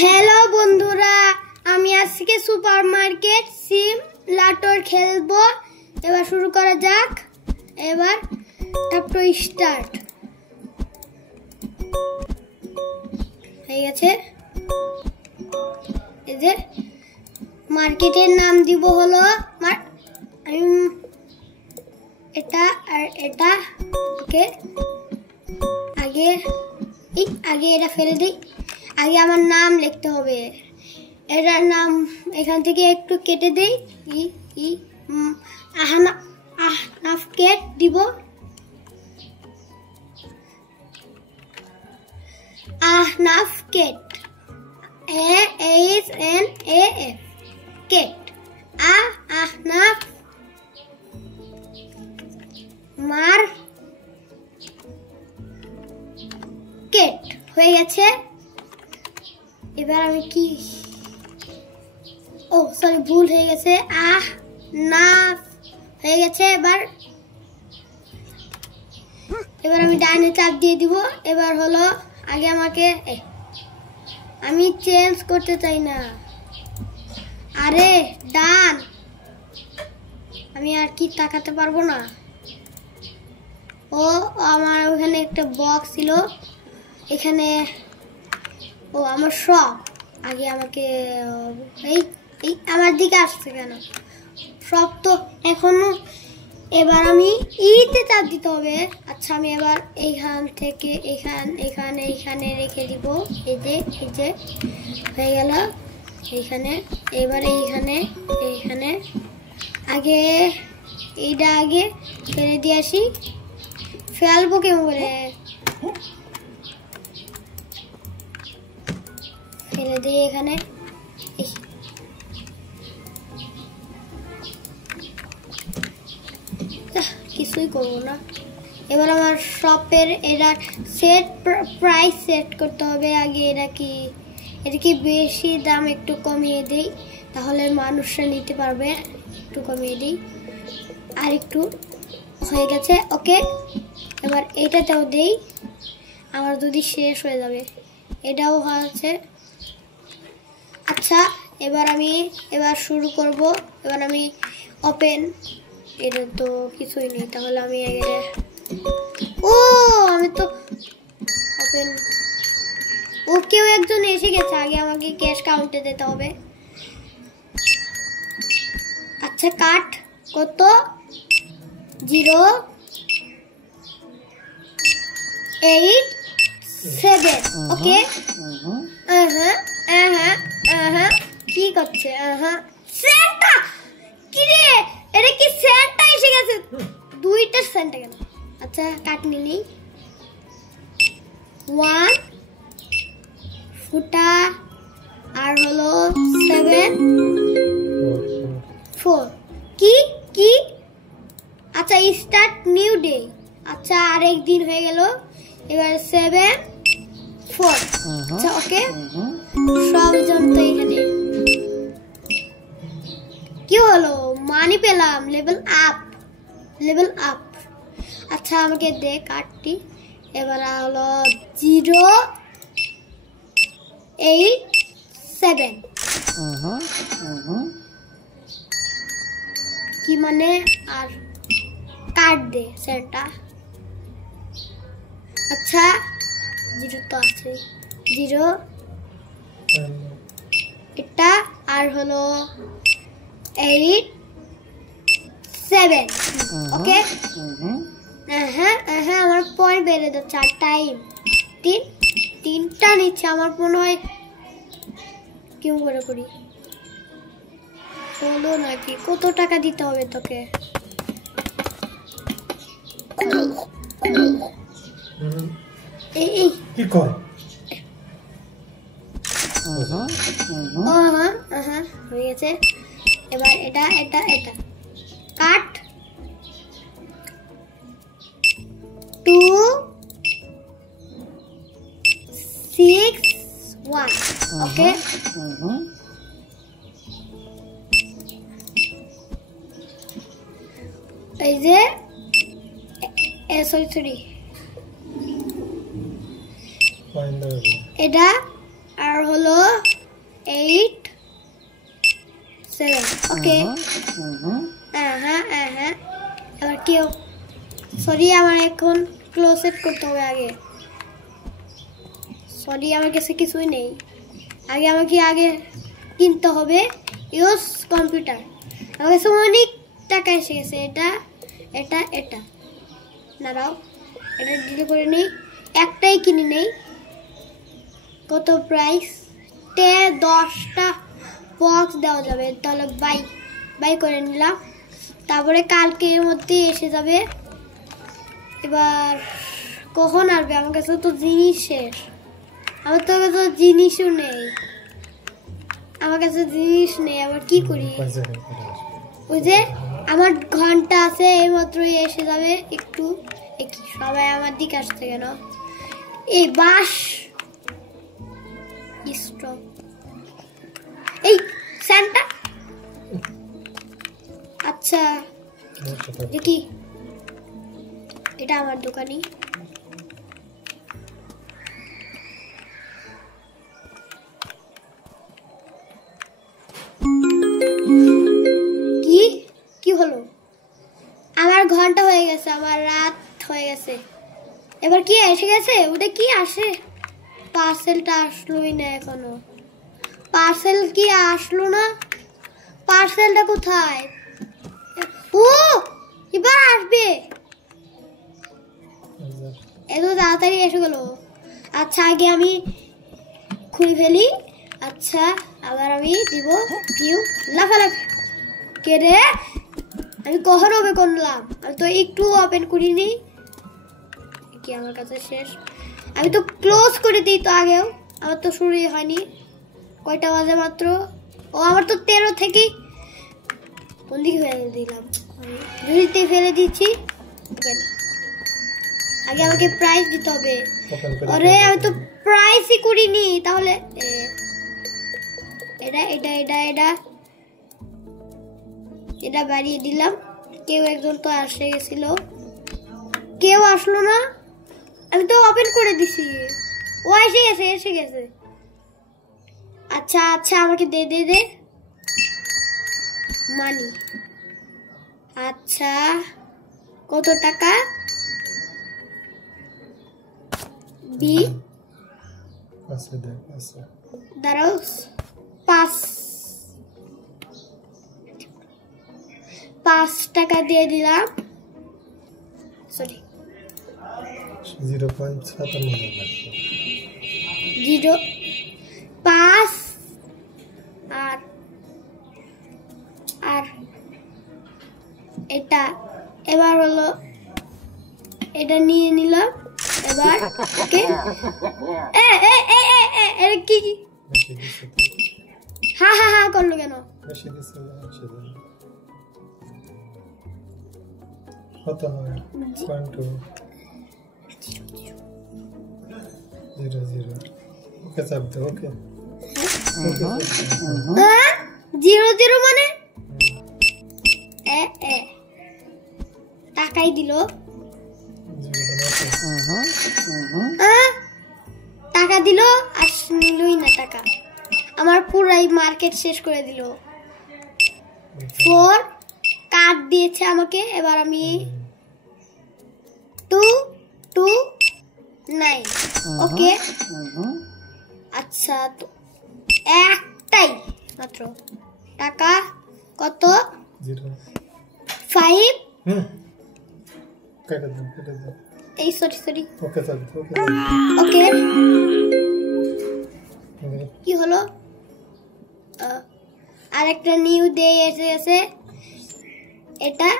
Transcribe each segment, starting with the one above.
Hello বন্ধুরা, আমি আজকে সুপারমার্কেট সিমুলেটর খেলবো। এবার শুরু করা যাক। এবার ট্যাপটো স্টার্ট হয়ে গেছে। এই যে মার্কেটের নাম দিব হলো এটা আর এটা। ওকে, আগে এটা ফেলে দিই। আগে আমার নাম লিখতে হবে। এটার নাম এখান থেকে একটু কেটে দেই। আহনাফকেট দিব। আহনাফকেট, AHNAF কেট। আহনাফ মার্কেট হয়ে গেছে। এবার আমি কি সরি, ভুল হয়ে গেছে। আহনাফ হয়ে গেছে। এবার আমি ডাইনে চাপ দিয়ে দিব। এবার হলো আগে আমাকে আমি চেঞ্জ করতে চাই না। আরে ডান, আমি আর কি তাকাতে পারবো না। আমার ওখানে একটা বক্স ছিল, এখানে আমার সব আগে আমাকে এই আমার দিকে আসছে কেন সব তো এখনো। এবার আমি ইতে চাপ দিতে হবে। আচ্ছা, আমি এবার এইখান থেকে এইখানে রেখে দিব। এই যে হয়ে গেল এইখানে। এবার এইখানে আগে এইটা আগে ফেলে দিয়ে আসি। ফেলবো কেমন করে, ফেলে দিই এখানে। কিছুই করবো না। এবার আমার শপের এটা প্রাইস সেট করতে হবে। আগে এটা কি বেশি দাম, একটু কমিয়ে দিই, তাহলে মানুষরা নিতে পারবে। একটু কমিয়ে দিই, আর একটু হয়ে গেছে। ওকে, এবার এটাতেও দেই, আমার যদি শেষ হয়ে যাবে। এটাও হয়েছে। আচ্ছা, এবার শুরু করব। এবার আমি ওপেন, এটা তো কিছুই নেই, তাহলে আমি আমি তো ওপেন। কেউ একজন এসে গেছে, আগে আমাকে ক্যাশ কাউন্টে দিতে হবে। আচ্ছা, কাট কত? 087। ওকে, কি করছে? সেন্টা কি রে? এটা কি সেন্টা এসে গেছে? দুইটা সেন্টা কেন? আচ্ছা, কাট নিলি 1 ফুটা আর হলো 7 4। কি আচ্ছা, স্টার্ট নিউ ডে। আচ্ছা, আরেক দিন হয়ে গেল। এবার 7 4। আচ্ছা, ওকে, সব জন তো এখানে। কি হলো? মানি পেলাম, লেভেল আপ। আচ্ছা, আমাকে দে কার্ডটি। এবার হলো 087। কি মানে? আর কার্ড দে সেটা। আচ্ছা, 0 তো আছে, 0 এটা আর হলো 87। ওকে, আমার পয়েন্ট বেড়ে যাচ্ছে। আর টাইম তিনটা নিচ্ছে। আমার মনে হয় কেউ করে করি চলো নাকি। কত টাকা দিতে হবে তোকে? কি কর? হয়ে গেছে। এবার এটা কাট 2 6 1। ওকে, এই যে সরি এটা আর হলো 8 7 ওকে হ্যাঁ এবার কি সরি আমার এখন ক্লোজ সেট করতে হবে আগে সরি আমার কাছে কিছুই নেই আগে কিনতে হবে ইউজ কম্পিউটার আমার কাছে অনেক টাকা এসে গেছে এটা দাঁড়াও এটা ডিল করে নেই একটাই কিনে নেই কত প্রাইস 10টা বক্স দেওয়া যাবে তাহলে বাই করে নিলাম তারপরে কালকের মধ্যে এসে যাবে এবার কখন আসবে আমার কাছে তো জিনিস শেষ আমার তো কাছে জিনিসও নেই আমার কাছে জিনিস নেই আবার কি করি ওই যে আমার ঘন্টা আছে এই মাত্রই এসে যাবে একটু সবাই আমার দিকে আসছে কেন এই বাস স্টপ এই স্যান্টা আচ্ছা দেখি এটা আমার দোকানই কি হলো আমার ঘন্টা হয়ে গেছে আমার রাত হয়ে গেছে এবার কি এসে গেছে ওটা কি আসে পার্সেলটা আসলোই না এখনো পার্সেল কি আসলো না পার্সেলটা কোথায় ও এবার আসবে এত তাড়াতাড়ি এসে গেল আচ্ছা আগে আমি খুলে ফেলি আচ্ছা আবার আমি দিব ভিউ লাফালাফি কে রে আমি কখন ওপেন করলাম আমি তো একটু ওপেন করিনি কি আমার কাছে শেষ আমি তো ক্লোজ করে দিই তো আগেও আমার তো শুরুই হয়নি কয়টা বাজে মাত্র ও আমার তো 13 থেকে কোন দিকে ফেলে দিলাম দুইতে ফেলে দিচ্ছি আগে আমাকে প্রাইস দিতে হবে আরে আমি তো প্রাইসই করিনি তাহলে এটা বাড়িয়ে দিলাম কেউ একজন তো আসে গেছিল কেউ আসলো না আমি তো ওপেন করে দিছি ও এসে গেছে আচ্ছা আমাকে দে মানি আচ্ছা কত টাকা বি দাঁড়াও 5 টাকা দিয়ে দিলাম সরি 0.5 আর এটা এবার হলো এটা নিয়ে নিলাম এবার ওকে কি হ্যাঁ করলো কেন কত হয় 0.0 ওকে চাপ দাও ওকে 0 মানে টাকাই দিল টাকা দিল আর নিলই না টাকা আমার পুরাই মার্কেট শেষ করে দিল 4 কার্ড দিয়েছে আমাকে এবার আমি 229 ওকে আচ্ছা তো একটাই মাত্র টাকা কত 5 কেটে দাও এই সরি ওকে চাপ দাও ওকে কি হলো আরেকটা নিউ ডে এসে এটা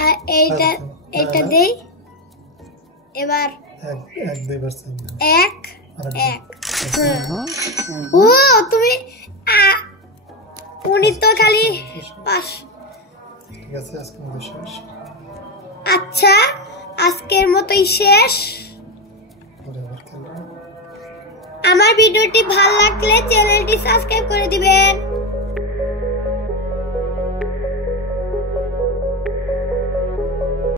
আর এইটা দেই এবার 1 ও তুমি উনি তো খালি পাস ঠিক আছে আজকের মতো শেষ আচ্ছা আজকের মতোই শেষ আমার ভিডিওটি ভালো লাগলে চ্যানেলটি সাবস্ক্রাইব করে দিবেন।